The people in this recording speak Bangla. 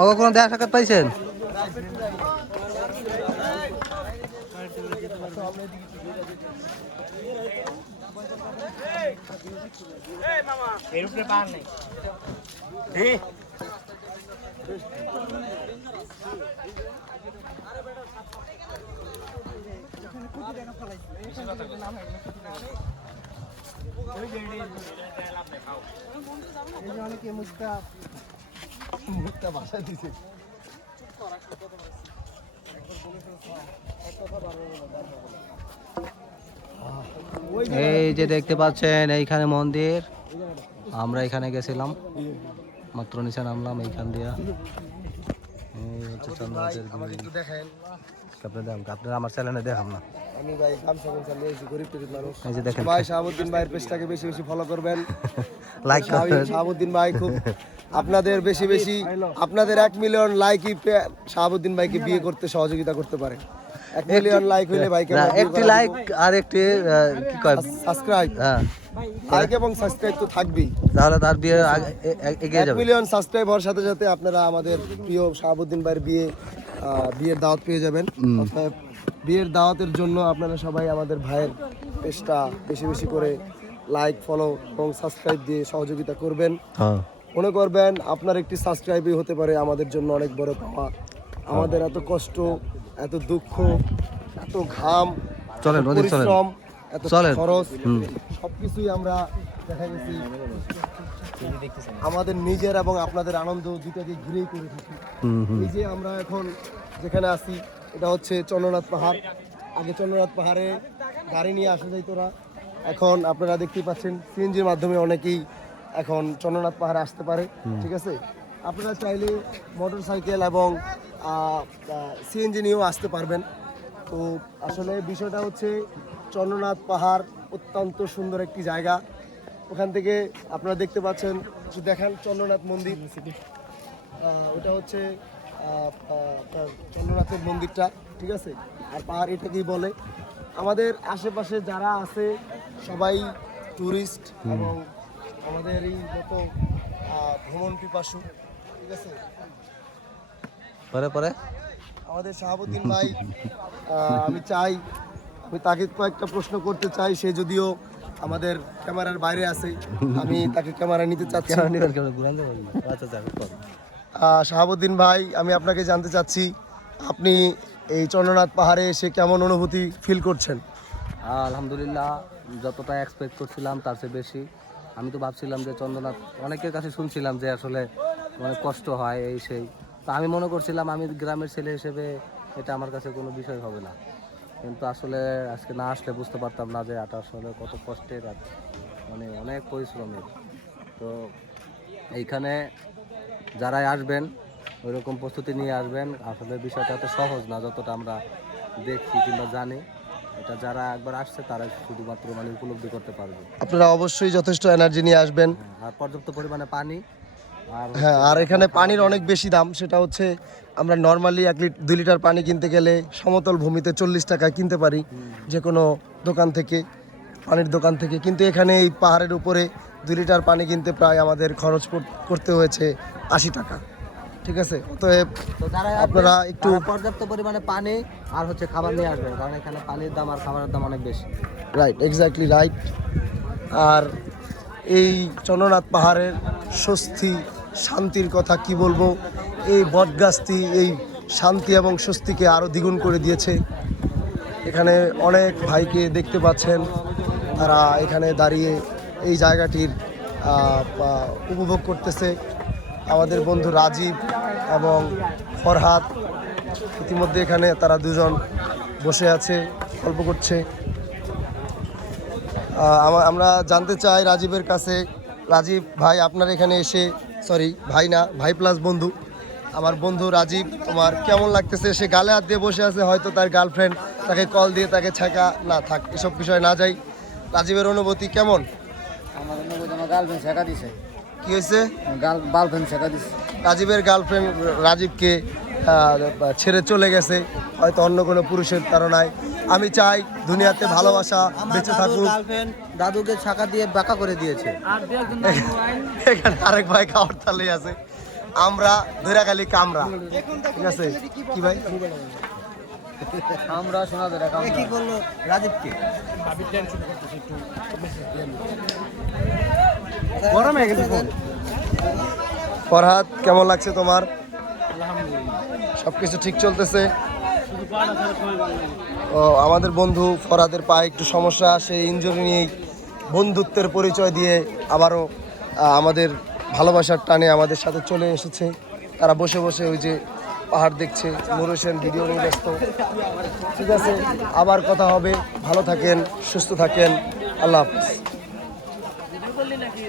ওকে কোনো দেখা সাক্ষাৎ পাইছেন? এই যে দেখতে পাচ্ছেন এইখানে মন্দির। আমরা এখানে গেছিলাম। মাত্র নিচে নামলাম এইখান দিয়া। এই হচ্ছে চন্দ্রনাথের আমাকে একটু দেখেন আপনি দেখান আপনার আমার চ্যানেলে দেখাম না। আমি ভাই গামছা গামছা নিয়ে এসেছি গরিব মানুষ। ভাই শাহাবুদ্দিন ভাইয়ের পেজটাকে বেশি বেশি ফলো করবেন। লাইক শাহাবুদ্দিন ভাই খুব আপনাদের বেশি বেশি আপনাদের এক মিলিয়ন লাইকই শাহাবুদ্দিন ভাইকে বিয়ে করতে সহযোগিতা করতে পারে। এক মিলিয়ন লাইক হইলে ভাইকে একটি লাইক আর একটি কি কয়? সাবস্ক্রাইব হ্যাঁ। লাইক এবং সাবস্ক্রাইব তো থাকবেই। তাহলে তার বিয়ে আগে- এ- এ- এগিয়ে এক যাবে। মিলিয়ন সাবস্ক্রাইব হওয়ার সাথে সাথে আপনারা আমাদের প্রিয় শাহাবুদ্দিন ভাইয়ের বিয়ে বিয়ের দাওয়াত পেয়ে যাবেন। বিয়ের দাওয়াতের জন্য আপনারা সবাই আমাদের ভাইয়ের পেজটা বেশি বেশি করে লাইক ফলো এবং সাবস্ক্রাইব দিয়ে সহযোগিতা করবেন। হ্যাঁ। মনে করবেন আপনার একটি সাবস্ক্রাইবই হতে পারে আমাদের জন্য অনেক বড় পাওয়া। আমাদের এত কষ্ট এত দুঃখ এত ঘাম চলেন, এত পরিশ্রম এত খরচ। সবকিছুই আমরা দেখা গেছি। আমাদের নিজের এবং আপনাদের আনন্দ দুটাকে ঘিরেই করে থাকি। এই যে আমরা এখন যেখানে আছি এটা হচ্ছে চন্দ্রনাথ পাহাড়। আগে চন্দ্রনাথ পাহাড়ে গাড়ি নিয়ে আসা যাইতো না। এখন আপনারা দেখতেই পাচ্ছেন সিএনজির মাধ্যমে অনেকেই এখন চন্দ্রনাথ পাহাড়ে আসতে পারে ঠিক আছে? আপনারা চাইলে মোটর সাইকেল এবং সিএনজি নিয়েও আসতে পারবেন। তো আসলে বিষয়টা হচ্ছে চন্দ্রনাথ পাহাড় অত্যন্ত সুন্দর একটি জায়গা। ওখান থেকে আপনারা দেখতে পাচ্ছেন দেখান চন্দ্রনাথ মন্দির। ওটা হচ্ছে আপনার চন্দ্রনাথের মন্দিরটা ঠিক আছে? আর পাহাড় এটাকেই বলে। আমাদের আশেপাশে যারা আছে সবাই টুরিস্ট এবং আমাদের এই মতো ভ্রমণ পিপাসু ঠিক আছে? পরে পরে। আমাদের শাহাবুদ্দিন ভাই আমি চাই আমি তাকে কয়েকটা প্রশ্ন করতে চাই সে যদিও আমাদের ক্যামেরার বাইরে আছে আমি তাকে ক্যামেরা নিতে চাচ্ছি। শাহাবুদ্দিন ভাই, আমি আপনাকে জানতে চাচ্ছি, আপনি এই চন্দ্রনাথ পাহাড়ে এসে কেমন অনুভূতি ফিল করছেন? আলহামদুলিল্লাহ, যতটা এক্সপেক্ট করছিলাম তার চেয়ে বেশি। আমি তো ভাবছিলাম যে চন্দ্রনাথ, অনেকের কাছে শুনছিলাম যে আসলে অনেক কষ্ট হয় এই সেই। তা আমি মনে করছিলাম আমি গ্রামের ছেলে হিসেবে এটা আমার কাছে কোনো বিষয় হবে না। কিন্তু আসলে আজকে না আসলে বুঝতে পারতাম না যে এটা আসলে কত কষ্টের মানে অনেক পরিশ্রমের। তো এইখানে যারাই আসবেন ওই রকম প্রস্তুতি নিয়ে আসবেন। আসলে বিষয়টা এত সহজ না যতটা আমরা দেখছি কিংবা জানি। এটা যারা একবার আসছে তারা শুধুমাত্র মানে উপলব্ধি করতে পারবে। আপনারা অবশ্যই যথেষ্ট এনার্জি নিয়ে আসবেন। হ্যাঁ, আর পর্যাপ্ত পরিমাণে পানি। আর হ্যাঁ আর এখানে পানির অনেক বেশি দাম। সেটা হচ্ছে আমরা নর্মালি এক লিটার দুই লিটার পানি কিনতে গেলে সমতল ভূমিতে চল্লিশ টাকা কিনতে পারি। যে কোনো দোকান থেকে পানির দোকান থেকে। কিন্তু এখানে এই পাহাড়ের উপরে দুই লিটার পানি কিনতে প্রায় আমাদের খরচ করতে হয়েছে আশি টাকা। ঠিক আছে? অতএব আপনারা একটু- পর্যাপ্ত পরিমাণে পানি আর হচ্ছে খাবার নিয়ে আসবেন কারণ এখানে পানির দাম আর খাবারের দাম অনেক বেশি। রাইট এক্স্যাক্টলি রাইট আর এই চন্দ্রনাথ পাহাড়ের স্বস্তি শান্তির কথা কি বলব? এই বটগাছটি এই শান্তি এবং স্বস্তিকে আরও দ্বিগুণ করে দিয়েছে। এখানে অনেক ভাইকে দেখতে পাচ্ছেন। তারা এখানে দাঁড়িয়ে এই জায়গাটির উপভোগ করতেছে আমাদের বন্ধু রাজীব এবং ফরহাদ। ইতিমধ্যে এখানে তারা দুজন বসে আছে, গল্প করছে। আমরা জানতে চাই রাজীবের কাছে, রাজীব ভাই আপনার এখানে এসে সরি ভাই না, ভাই প্লাস বন্ধু। আমার বন্ধু রাজীব, তোমার কেমন লাগতেছে? সে গালে হাত দিয়ে বসে আছে, হয়তো তার গার্লফ্রেন্ড তাকে কল দিয়ে তাকে ছাকা না থাক, এসব বিষয় না যাই। রাজীবের অনুভূতি কেমন? আমার গার্লফ্রেন্ড শেখা দিছে। কি হয়েছে? গার্লফ্রেন্ড শেখা দিছে। রাজীবের গার্লফ্রেন্ড রাজীবকে ছেড়ে চলে গেছে হয়তো অন্য কোনো পুরুষের তাড়নায়। আমি চাই দুনিয়াতে ভালোবাসা বেঁচে থাকুক। দাদুকে ছাকা দিয়ে বাঁকা করে দিয়েছে। এখানে আরেক ভাই খাওয়ার তালে আছে। আমরা ধৈরাখালি কামরা। ঠিক আছে? কি ভাই? আমরা শোনা ধরে কি বলল রাজীবকে? ফরহাদ, কেমন লাগছে তোমার? সবকিছু ঠিক চলতেছে? ও, আমাদের বন্ধু ফরহাদের পায়ে একটু সমস্যা সেই ইঞ্জুরি নিয়ে বন্ধুত্বের পরিচয় দিয়ে আবারও আমাদের ভালোবাসার টানে আমাদের সাথে চলে এসেছে। তারা বসে বসে ওই যে পাহাড় দেখছে নুর হোসেন ভিডিও নিয়ে ব্যস্ত। ঠিক আছে, আবার কথা হবে। ভালো থাকেন, সুস্থ থাকেন। আল্লাহ হাফিজ। করলি নাকি?